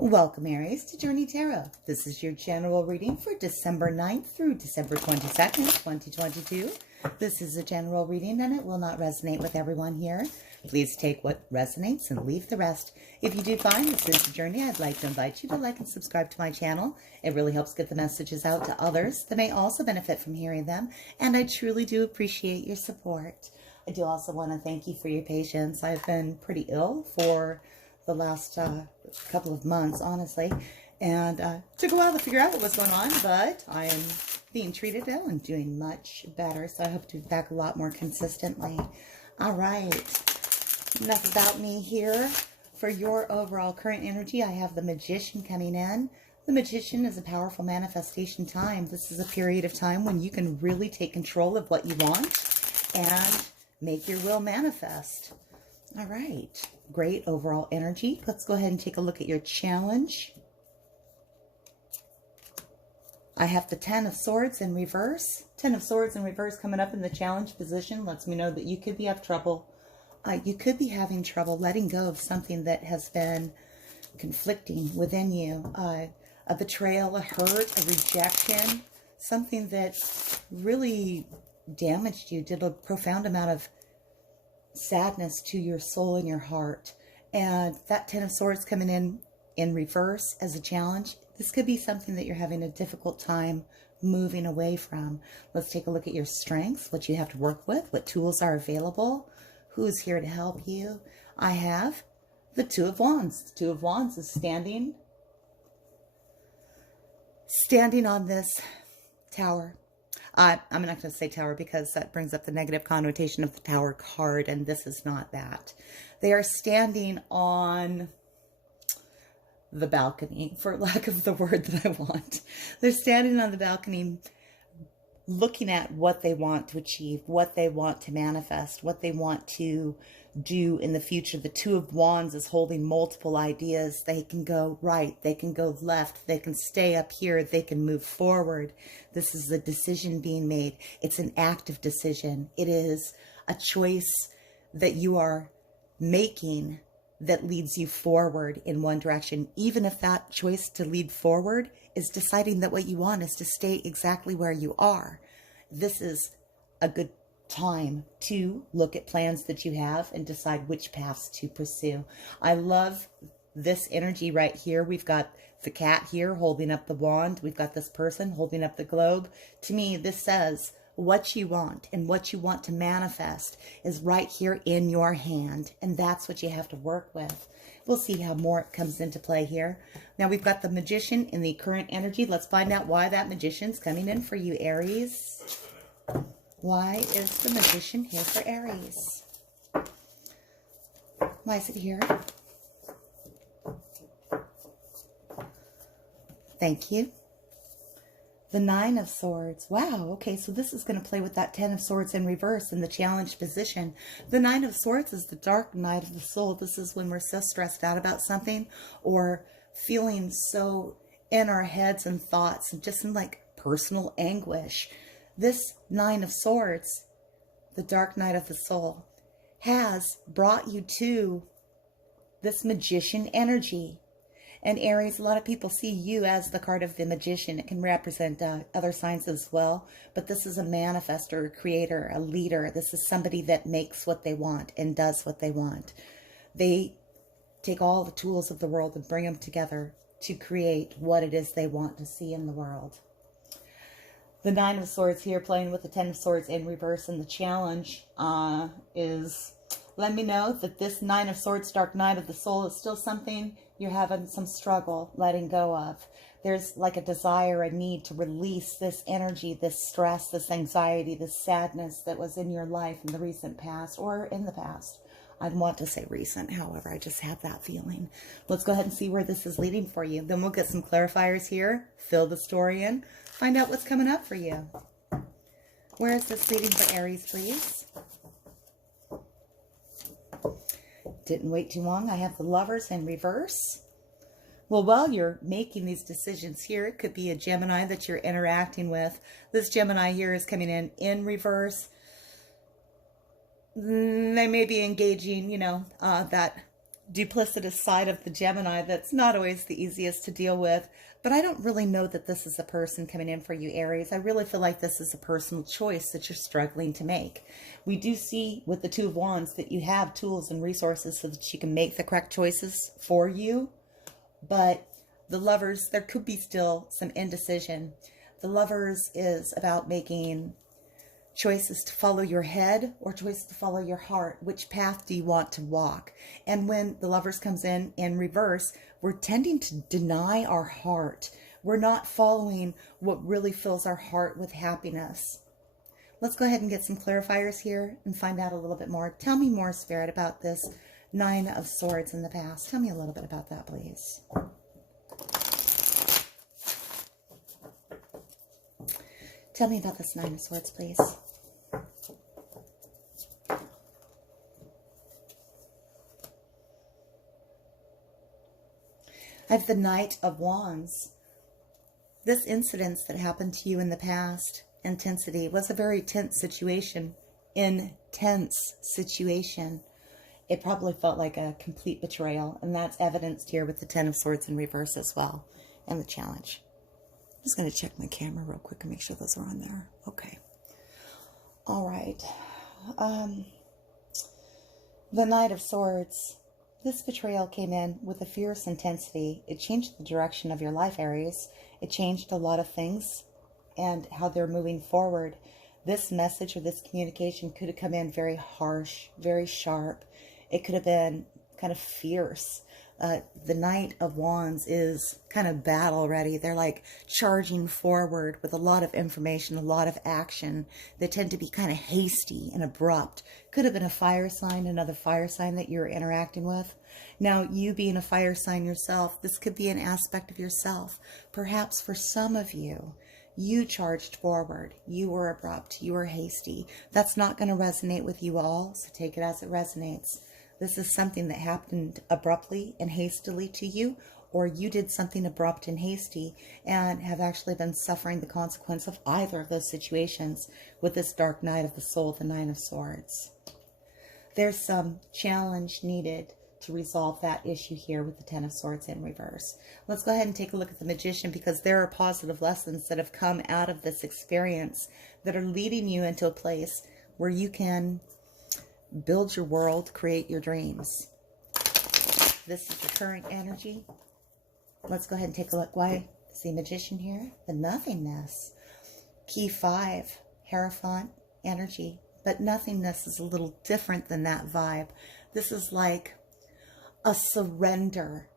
Welcome, Aries, to Journey Tarot. This is your general reading for December 9th through December 22nd, 2022. This is a general reading and it will not resonate with everyone here. Please take what resonates and leave the rest. If you do find this is a journey, I'd like to invite you to like and subscribe to my channel. It really helps get the messages out to others that may also benefit from hearing them, and I truly do appreciate your support. I do also want to thank you for your patience. I've been pretty ill for the last couple of months, honestly, and took a while to figure out what was going on, but I am being treated well and doing much better, so I hope to be back a lot more consistently. All right, enough about me here. For your overall current energy, I have the Magician coming in. The Magician is a powerful manifestation time. This is a period of time when you can really take control of what you want and make your will manifest. All right, great overall energy. Let's go ahead and take a look at your challenge. I have the Ten of Swords in reverse. Ten of Swords in reverse coming up in the challenge position lets me know that you could be having trouble. You could be having trouble letting go of something that has been conflicting within you. A betrayal, a hurt, a rejection, something that really damaged you, did a profound amount of sadness to your soul and your heart. And that Ten of Swords coming in reverse as a challenge, this could be something that you're having a difficult time moving away from. Let's take a look at your strengths, what you have to work with, what tools are available, who's here to help you. I have the Two of Wands. The Two of Wands is standing on this tower. I'm not going to say tower because that brings up the negative connotation of the tower card, and this is not that. They are standing on the balcony, for lack of the word that I want. They're standing on the balcony looking at what they want to achieve, what they want to manifest, what they want to do in the future. The Two of Wands is holding multiple ideas. They can go right, they can go left, they can stay up here, they can move forward. This is a decision being made. It's an active decision. It is a choice that you are making that leads you forward in one direction, even if that choice to lead forward is deciding that what you want is to stay exactly where you are. This is a good time to look at plans that you have and decide which paths to pursue. I love this energy right here. We've got the cat here holding up the wand. We've got this person holding up the globe. To me, this says what you want and what you want to manifest is right here in your hand, and that's what you have to work with. We'll see how more it comes into play here. Now we've got the Magician in the current energy. Let's find out why that Magician's coming in for you, Aries. Why is the Magician here for Aries? Why is it here? Thank you. The Nine of Swords. Wow, okay, so this is going to play with that Ten of Swords in reverse in the challenge position. The Nine of Swords is the dark night of the soul. This is when we're so stressed out about something or feeling so in our heads and thoughts and just in like personal anguish. This Nine of Swords, the dark night of the soul, has brought you to this Magician energy. And Aries, a lot of people see you as the card of the Magician. It can represent other signs as well. But this is a manifestor, a creator, a leader. This is somebody that makes what they want and does what they want. They take all the tools of the world and bring them together to create what it is they want to see in the world. The Nine of Swords here playing with the Ten of Swords in reverse, and the challenge is let me know that this Nine of Swords, dark night of the soul, is still something you're having some struggle letting go of. There's like a desire, a need to release this energy, this stress, this anxiety, this sadness that was in your life in the recent past or in the past. I want to say recent, however, I just have that feeling. Let's go ahead and see where this is leading for you. Then we'll get some clarifiers here, fill the story in, find out what's coming up for you. Where is this leading for Aries, please? Didn't wait too long. I have the Lovers in reverse. Well, while you're making these decisions here, it could be a Gemini that you're interacting with. This Gemini here is coming in reverse. They may be engaging, that duplicitous side of the Gemini that's not always the easiest to deal with. But I don't really know that this is a person coming in for you, Aries. I really feel like this is a personal choice that you're struggling to make. We do see with the Two of Wands that you have tools and resources so that you can make the correct choices for you. But the Lovers, there could be still some indecision. The Lovers is about making choices to follow your head or choices to follow your heart. Which path do you want to walk? And when the Lovers comes in reverse, we're tending to deny our heart. We're not following what really fills our heart with happiness. Let's go ahead and get some clarifiers here and find out a little bit more. Tell me more, Spirit, about this Nine of Swords in the past. Tell me a little bit about that, please. Tell me about this Nine of Swords, please. I have the Knight of Wands. This incident that happened to you in the past, intensity, was a very tense situation. Intense situation. It probably felt like a complete betrayal, and that's evidenced here with the Ten of Swords in reverse as well, and the challenge. I'm just going to check my camera real quick and make sure those are on there. Okay. All right. The Knight of Swords. This betrayal came in with a fierce intensity. It changed the direction of your life, Aries. It changed a lot of things and how they're moving forward. This message or this communication could have come in very harsh, very sharp. It could have been kind of fierce. The Knight of Wands is kind of battle ready. They're like charging forward with a lot of information, a lot of action. They tend to be kind of hasty and abrupt. Could have been a fire sign, another fire sign that you're interacting with. Now, you being a fire sign yourself, this could be an aspect of yourself. Perhaps for some of you, you charged forward. You were abrupt. You were hasty. That's not going to resonate with you all, so take it as it resonates. This is something that happened abruptly and hastily to you, or you did something abrupt and hasty and have actually been suffering the consequence of either of those situations with this dark night of the soul, the Nine of Swords. There's some challenge needed to resolve that issue here with the Ten of Swords in reverse. Let's go ahead and take a look at the Magician, because there are positive lessons that have come out of this experience that are leading you into a place where you can build your world, create your dreams. This is your current energy. Let's go ahead and take a look. Why is the Magician here? The nothingness. Key 5, Hierophant energy. But nothingness is a little different than that vibe. This is like a surrender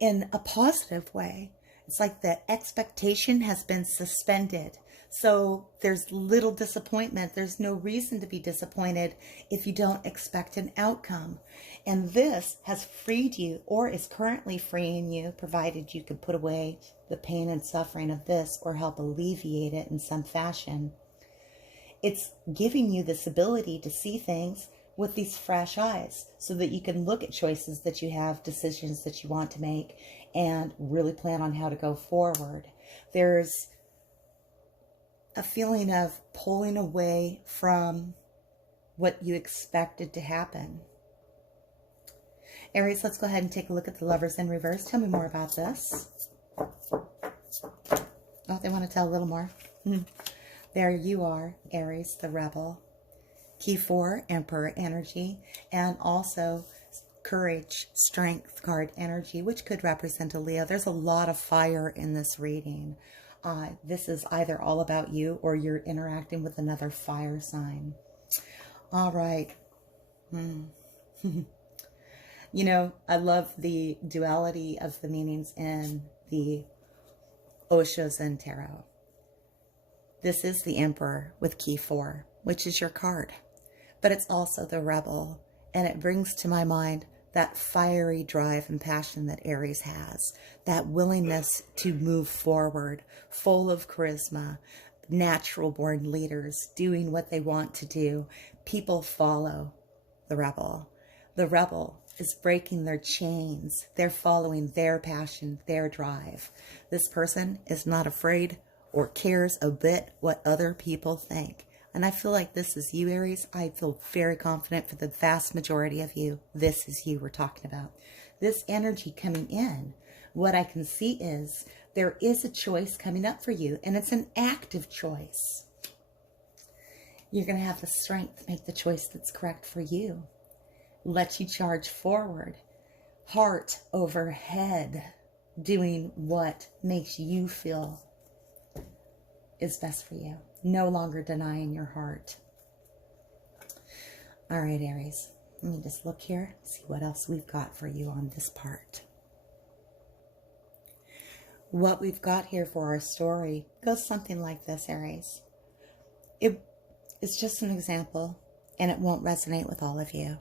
in a positive way. It's like the expectation has been suspended. So there's little disappointment. There's no reason to be disappointed if you don't expect an outcome. And this has freed you, or is currently freeing you, provided you can put away the pain and suffering of this or help alleviate it in some fashion. It's giving you this ability to see things with these fresh eyes so that you can look at choices that you have, decisions that you want to make, and really plan on how to go forward. There's a feeling of pulling away from what you expected to happen. Aries, let's go ahead and take a look at the Lovers in reverse. Tell me more about this. Oh, they want to tell a little more. There you are, Aries, the Rebel. Key 4, Emperor energy, and also Courage, Strength card energy, which could represent a Leo. There's a lot of fire in this reading. This is either all about you or you're interacting with another fire sign. All right. You know, I love the duality of the meanings in the Osho Zen Tarot. This is the Emperor with Key 4, which is your card. But it's also the Rebel, and it brings to my mind that fiery drive and passion that Aries has, that willingness to move forward, full of charisma, natural-born leaders doing what they want to do. People follow the Rebel. The Rebel is breaking their chains. They're following their passion, their drive. This person is not afraid or cares a bit what other people think. And I feel like this is you, Aries. I feel very confident for the vast majority of you. This is you we're talking about. This energy coming in, what I can see is there is a choice coming up for you, and it's an active choice. You're going to have the strength to make the choice that's correct for you. Let you charge forward, heart over head, doing what makes you feel is best for you. No longer denying your heart. All right, Aries. Let me just look here, see what else we've got for you on this part. What we've got here for our story goes something like this, Aries. It's just an example, and it won't resonate with all of you.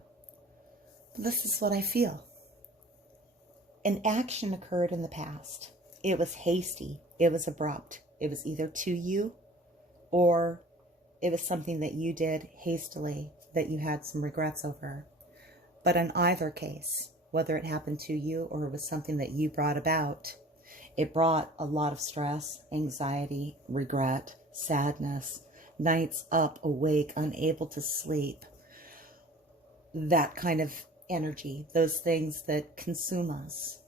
But this is what I feel. An action occurred in the past. It was hasty. It was abrupt. It was either to you, or it was something that you did hastily that you had some regrets over. But in either case, whether it happened to you or it was something that you brought about, it brought a lot of stress, anxiety, regret, sadness, nights up, awake, unable to sleep. That kind of energy, those things that consume us.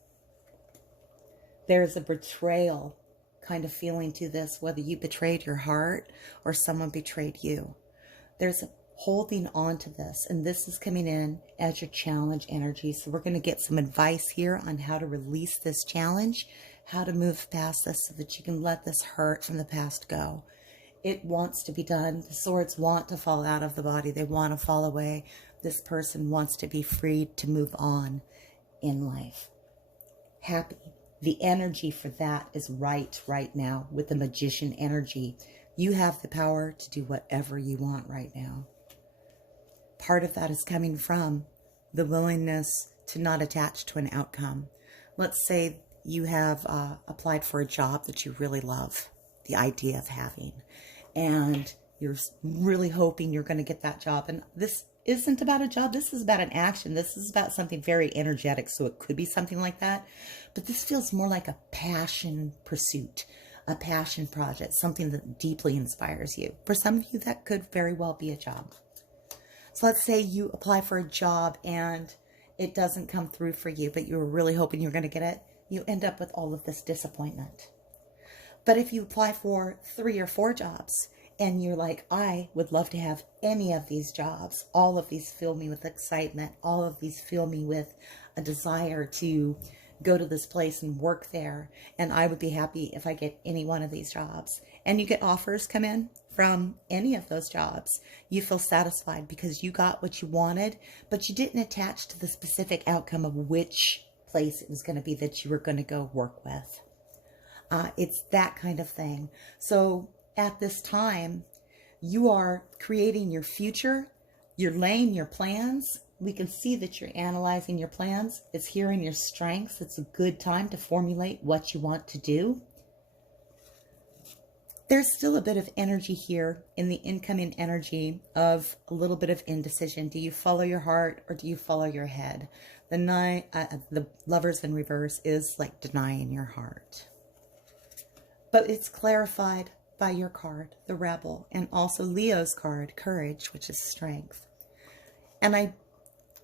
There's a betrayal kind of feeling to this, whether you betrayed your heart or someone betrayed you. There's a holding on to this, and this is coming in as your challenge energy. So we're going to get some advice here on how to release this challenge, how to move past this so that you can let this hurt from the past go. It wants to be done. The swords want to fall out of the body. They want to fall away. This person wants to be freed to move on in life. Happy. The energy for that is right now with the magician energy. You have the power to do whatever you want right now. Part of that is coming from the willingness to not attach to an outcome. Let's say you have applied for a job that you really love, the idea of having, and you're really hoping you're going to get that job. And this isn't about a job. This is about an action. This is about something very energetic. So it could be something like that. But this feels more like a passion pursuit, a passion project, something that deeply inspires you. For some of you, that could very well be a job. So let's say you apply for a job and it doesn't come through for you, but you were really hoping you're going to get it. You end up with all of this disappointment. But if you apply for 3 or 4 jobs and you're like, I would love to have any of these jobs. All of these fill me with excitement. All of these fill me with a desire to go to this place and work there. And I would be happy if I get any one of these jobs. And you get offers come in from any of those jobs. You feel satisfied because you got what you wanted, but you didn't attach to the specific outcome of which place it was going to be that you were going to go work with. It's that kind of thing. So at this time, you are creating your future. You're laying your plans. We can see that you're analyzing your plans. It's hearing your strengths. It's a good time to formulate what you want to do. There's still a bit of energy here in the incoming energy of a little bit of indecision. Do you follow your heart or do you follow your head? The Lovers in reverse is like denying your heart. But it's clarified by your card, the Rebel, and also Leo's card, Courage, which is strength. And I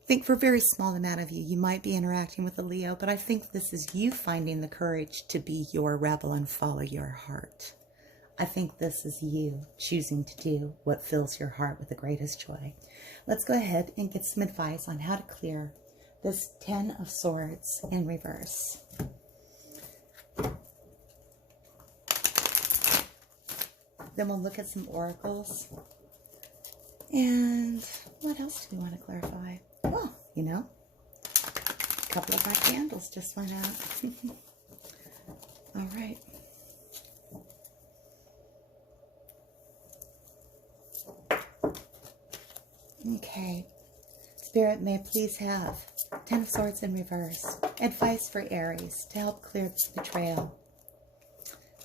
think for a very small amount of you, you might be interacting with a Leo, but I think this is you finding the courage to be your rebel and follow your heart. I think this is you choosing to do what fills your heart with the greatest joy. Let's go ahead and get some advice on how to clear this 10 of Swords in reverse. Then we'll look at some oracles. And what else do we want to clarify? Oh, you know, a couple of our candles just went out. All right. Okay. Spirit, may I please have 10 of Swords in reverse. Advice for Aries to help clear this betrayal.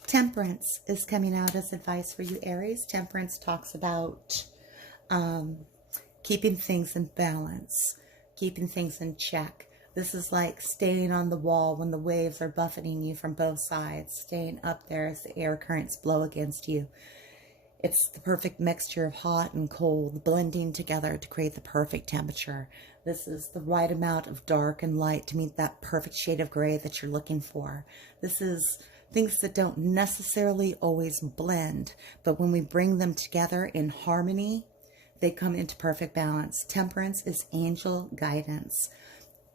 Temperance is coming out as advice for you, Aries. Temperance talks about keeping things in balance, keeping things in check. This is like staying on the wall when the waves are buffeting you from both sides, staying up there as the air currents blow against you. It's the perfect mixture of hot and cold blending together to create the perfect temperature. This is the right amount of dark and light to meet that perfect shade of gray that you're looking for. This is things that don't necessarily always blend, but when we bring them together in harmony, they come into perfect balance. Temperance is angel guidance.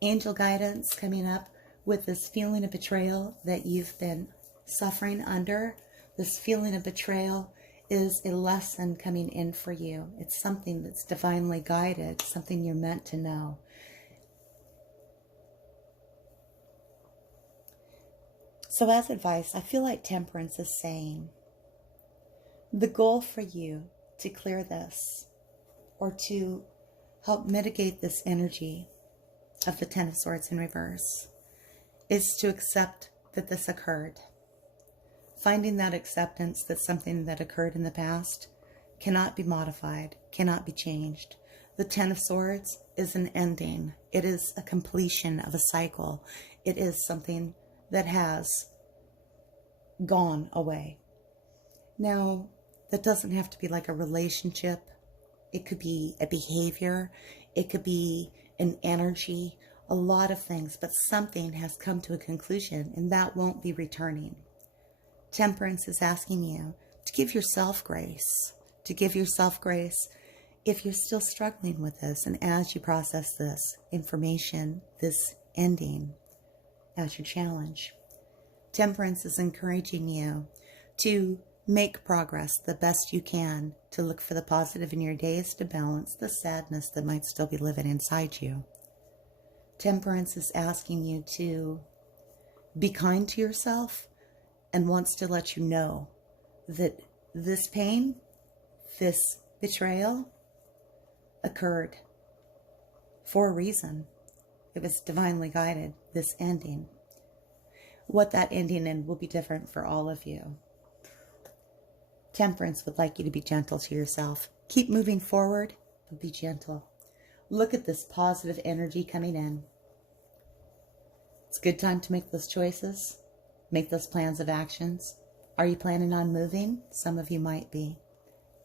Angel guidance coming up with this feeling of betrayal that you've been suffering under. This feeling of betrayal is a lesson coming in for you. It's something that's divinely guided, something you're meant to know. So as advice, I feel like Temperance is saying, the goal for you to clear this or to help mitigate this energy of the Ten of Swords in reverse is to accept that this occurred. Finding that acceptance that something that occurred in the past cannot be modified, cannot be changed. The Ten of Swords is an ending. It is a completion of a cycle. It is something that has gone away. Now, that doesn't have to be like a relationship. It could be a behavior. It could be an energy, a lot of things, but something has come to a conclusion and that won't be returning. Temperance is asking you to give yourself grace, if you're still struggling with this and as you process this information, this ending as your challenge. Temperance is encouraging you to make progress the best you can, to look for the positive in your days, to balance the sadness that might still be living inside you. Temperance is asking you to be kind to yourself and wants to let you know that this pain, this betrayal occurred for a reason. It was divinely guided, this ending. What that ending in will be different for all of you. Temperance would like you to be gentle to yourself. Keep moving forward, but be gentle. Look at this positive energy coming in. It's a good time to make those choices. Make those plans of actions. Are you planning on moving? Some of you might be.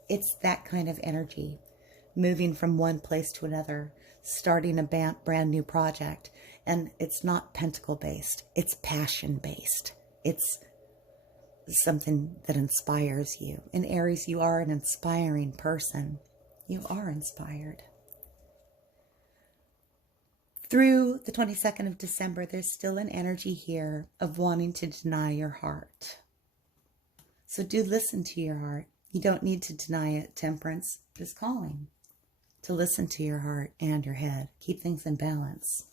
It's that kind of energy. Moving from one place to another. Starting a brand new project. And it's not pentacle-based. It's passion-based. It's something that inspires you. In Aries, you are an inspiring person. You are inspired. Through the 22nd of December, there's still an energy here of wanting to deny your heart. So do listen to your heart. You don't need to deny it. Temperance is calling to listen to your heart and your head. Keep things in balance.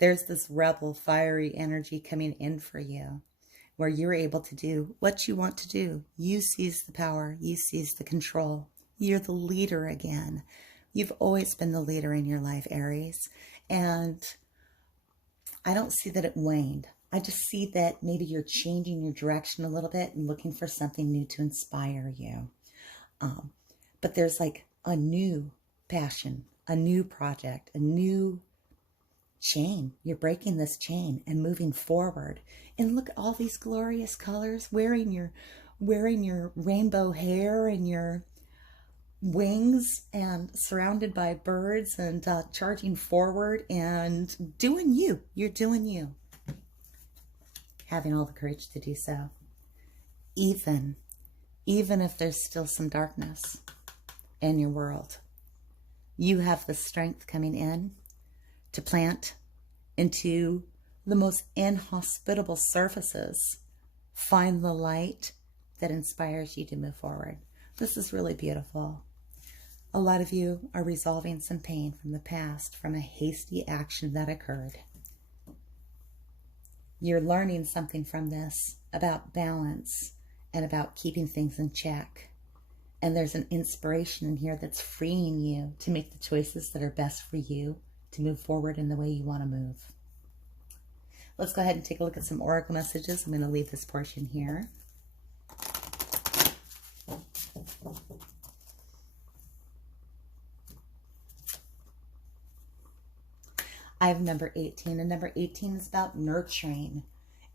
There's this rebel, fiery energy coming in for you where you're able to do what you want to do. You seize the power. You seize the control. You're the leader again. You've always been the leader in your life, Aries. And I don't see that it waned. I just see that maybe you're changing your direction a little bit and looking for something new to inspire you. But there's like a new passion, a new project, a new chain. You're breaking this chain and moving forward. And look at all these glorious colors, wearing your rainbow hair and your wings and surrounded by birds and charging forward and doing you. You're doing you. Having all the courage to do so. Even if there's still some darkness in your world, you have the strength coming in to plant into the most inhospitable surfaces. Find the light that inspires you to move forward. This is really beautiful. A lot of you are resolving some pain from the past, from a hasty action that occurred. You're learning something from this about balance and about keeping things in check. And there's an inspiration in here that's freeing you to make the choices that are best for you to move forward in the way you want to move. Let's go ahead and take a look at some oracle messages. I'm going to leave this portion here. I have number 18, and number 18 is about nurturing.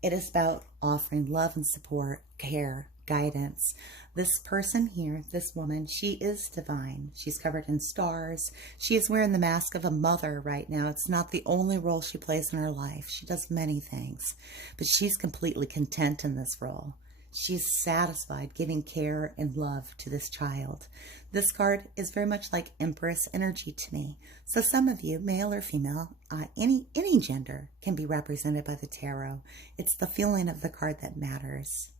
It is about offering love and support, care, guidance. This person here, this woman, she is divine. She's covered in stars. She is wearing the mask of a mother right now. It's not the only role she plays in her life. She does many things, but she's completely content in this role. She's satisfied giving care and love to this child. This card is very much like Empress energy to me. So some of you, male or female, any gender can be represented by the tarot. It's the feeling of the card that matters.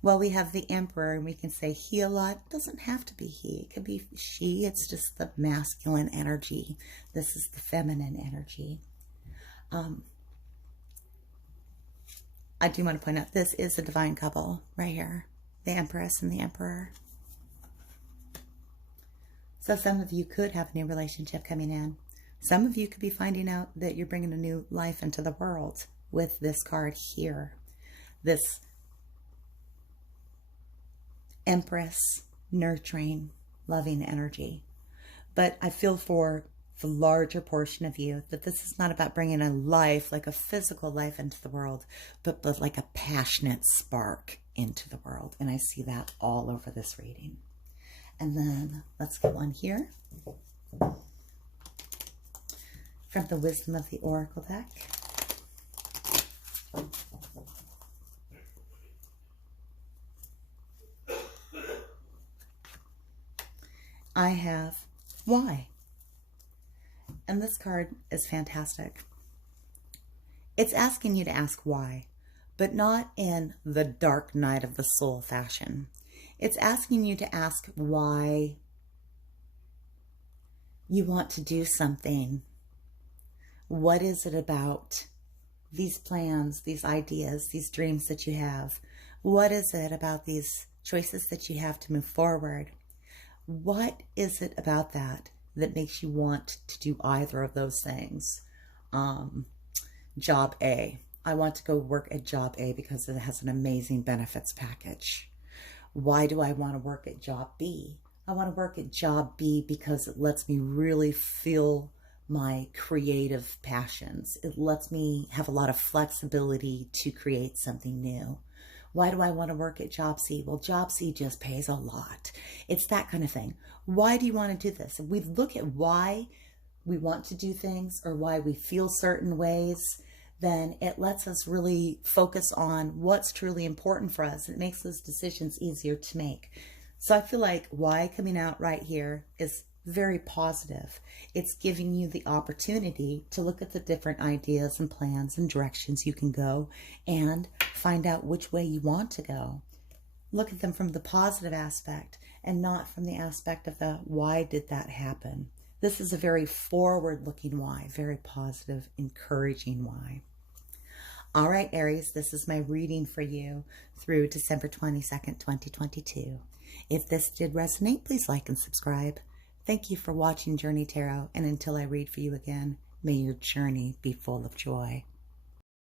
Well, we have the Emperor, and we can say he a lot. It doesn't have to be he. It could be she. It's just the masculine energy. This is the feminine energy. I do want to point out, this is a divine couple right here. The Empress and the Emperor. So some of you could have a new relationship coming in. Some of you could be finding out that you're bringing a new life into the world with this card here. This Empress, nurturing, loving energy. But I feel for the larger portion of you that this is not about bringing a life, like a physical life into the world, but like a passionate spark into the world. And I see that all over this reading. And then let's get one here from the Wisdom of the Oracle deck. I have why. And this card is fantastic. It's asking you to ask why, but not in the dark night of the soul fashion. It's asking you to ask why you want to do something. What is it about these plans, these ideas, these dreams that you have? What is it about these choices that you have to move forward? What is it about that makes you want to do either of those things? Job A. I want to go work at job A because it has an amazing benefits package. Why do I want to work at job B? I want to work at job B because it lets me really feel my creative passions. It lets me have a lot of flexibility to create something new. Why do I want to work at job C? Well, job C just pays a lot. It's that kind of thing. Why do you want to do this? If we look at why we want to do things or why we feel certain ways, then it lets us really focus on what's truly important for us. It makes those decisions easier to make. So I feel like why coming out right here is very positive. It's giving you the opportunity to look at the different ideas and plans and directions you can go and find out which way you want to go. Look at them from the positive aspect and not from the aspect of the why did that happen. This is a very forward-looking why, very positive, encouraging why. All right, Aries, this is my reading for you through December 22nd, 2022. If this did resonate, please like and subscribe. Thank you for watching Journey Tarot, and until I read for you again, may your journey be full of joy.